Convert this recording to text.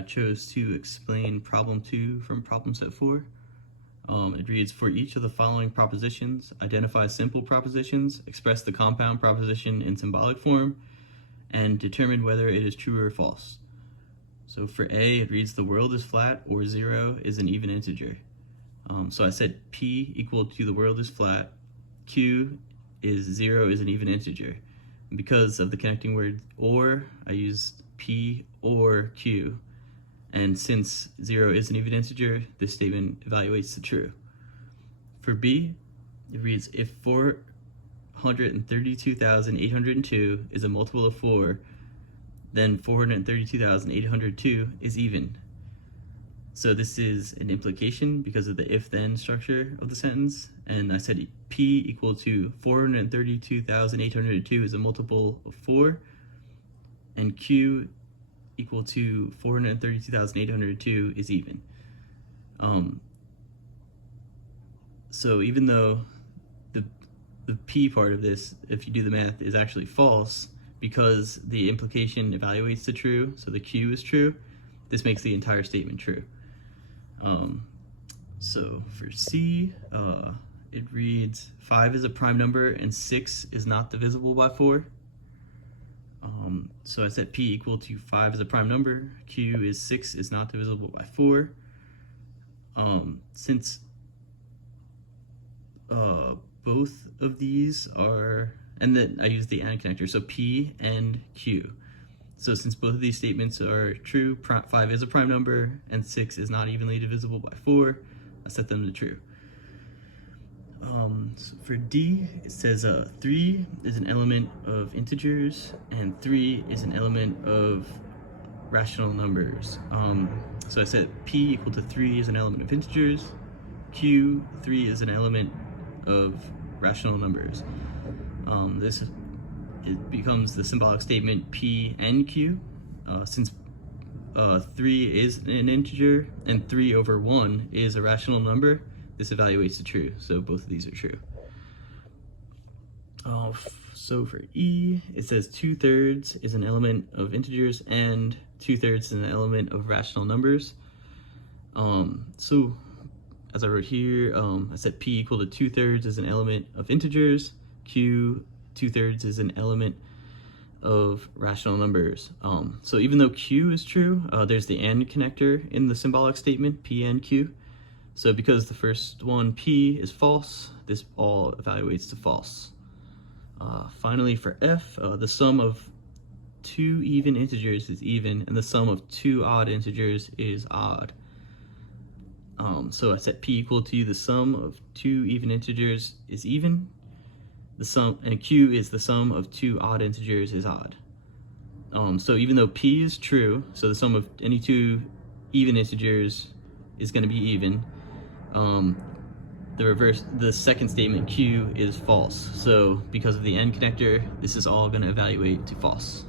I chose to explain problem 2 from problem set 4. It reads, for each of the following propositions, identify simple propositions, express the compound proposition in symbolic form, and determine whether it is true or false. So for A, it reads, the world is flat, or 0 is an even integer. So I said P equal to the world is flat, Q is 0 is an even integer. And because of the connecting word or, I used P or Q. And since 0 is an even integer, this statement evaluates to true. For B, it reads, if 432,802 is a multiple of 4, then 432,802 is even. So this is an implication because of the if-then structure of the sentence. And I said P equal to 432,802 is a multiple of 4, and Q equal to 432,802 is even. So even though the P part of this, if you do the math, is actually false, because the implication evaluates to true, so the Q is true, this makes the entire statement true. So for C, it reads, 5 is a prime number and 6 is not divisible by 4. So I set P equal to 5 is a prime number, Q is 6 is not divisible by 4. Since both of these are, and then I use the AND connector, so P and Q. So since both of these statements are true, 5 is a prime number and 6 is not evenly divisible by 4, I set them to true. So for D, it says 3 is an element of integers and 3 is an element of rational numbers. So I set P equal to 3 is an element of integers, Q, 3 is an element of rational numbers. It becomes the symbolic statement P and Q. Since 3 is an integer and 3 over 1 is a rational number, this evaluates to true, so both of these are true. So for E, it says 2/3 is an element of integers and 2/3 is an element of rational numbers. So as I wrote here, I said P equal to 2/3 is an element of integers, Q 2/3 is an element of rational numbers. So even though Q is true, there's the AND connector in the symbolic statement, P and Q. So because the first one, P, is false, this all evaluates to false. Finally, for F, the sum of 2 even integers is even, and the sum of 2 odd integers is odd. So I set P equal to the sum of 2 even integers is even, the sum, and Q is the sum of 2 odd integers is odd. So even though P is true, so the sum of any 2 even integers is going to be even, the second statement Q is false. So because of the AND connector, this is all going to evaluate to false.